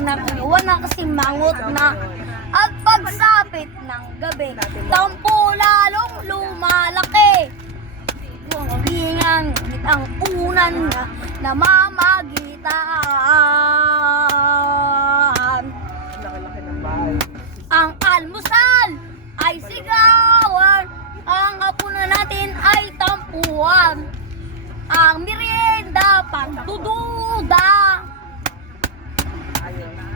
Nakaiwan na kasi mangot na. At pagsapit ng gabi, tampo lalong lumalaki. Hingan ngunit ang unan na namamagitan. Laki-laki ng bahay. Ang almusal ay sigawan, ang hapunan natin ay tampuhan. Ang merienda pagdududa.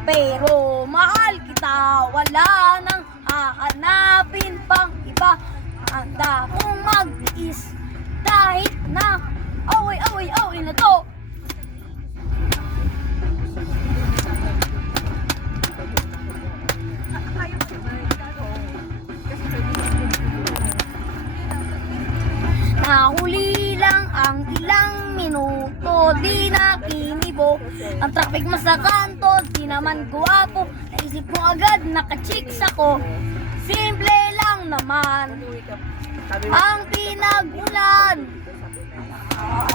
Pero mahal kita, wala nang hahanapin pang iba. Handa kong mag-tiis kahit na away na to. Nahuli lang ang ilang minuto, di na kinibo. Ang traffic mo sa kanto, di naman guwapo. Naisip mo agad, naka-chicks ako. Simple lang naman ang pinag-ulan.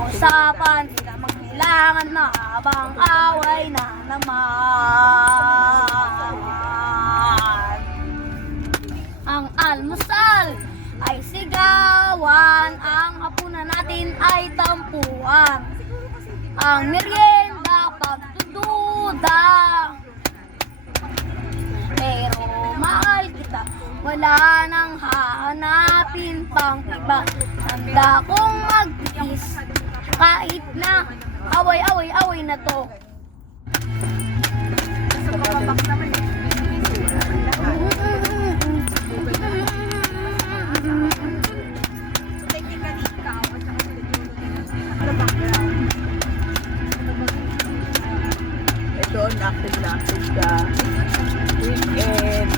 Usapan, sila magkailangan na habang away na naman. Ang almusal ay sigawan, ang hapunan natin ay tampuan. Ang merienda pagdududa. Pero mahal kita, wala nang hahanapin pang iba. Handa kong magtiis kahit na away na to. Sa babak naman eh. Technically, ikaw at saka sila sa background. Ito, active ka. Weekend.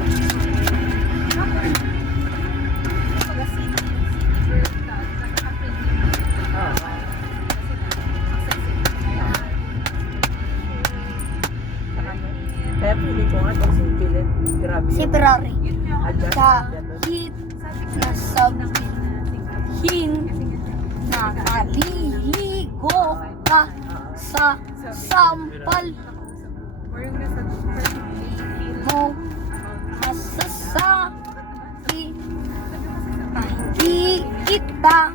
Kaya pili ko nga itong simpilit. Grabe. Si Ferrari. Adjust. Kahit nasabihin nakaliligo ka sa sampal mo, masasabi na hindi kita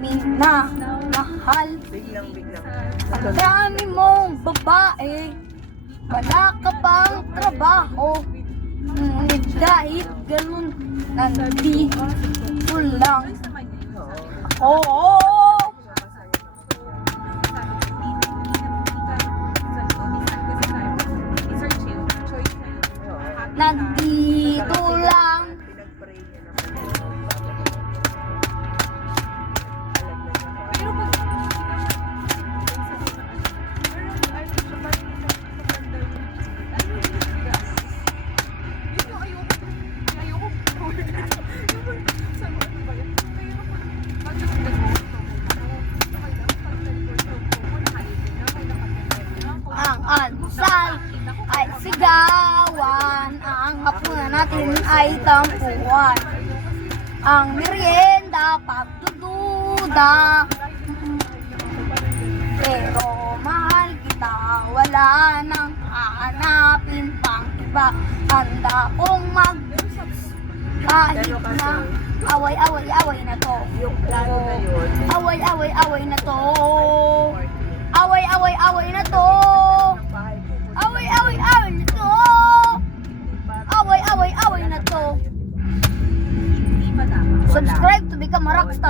minamahal. Biglang. Ang dami mong babae, wala ka pang trabaho. Ngunit kahit ganun, nandito lang. Oo. Nandito lang. Pinag-pray niya naman. Ang almusal ay sigawan, ang hapunan natin ay tampuan. Ang merienda pagdududa. Pero mahal kita, wala nang hahanapin pang iba. Handa kong mag kahit na away na to. Yung plano na yun. Away na to. Away na to.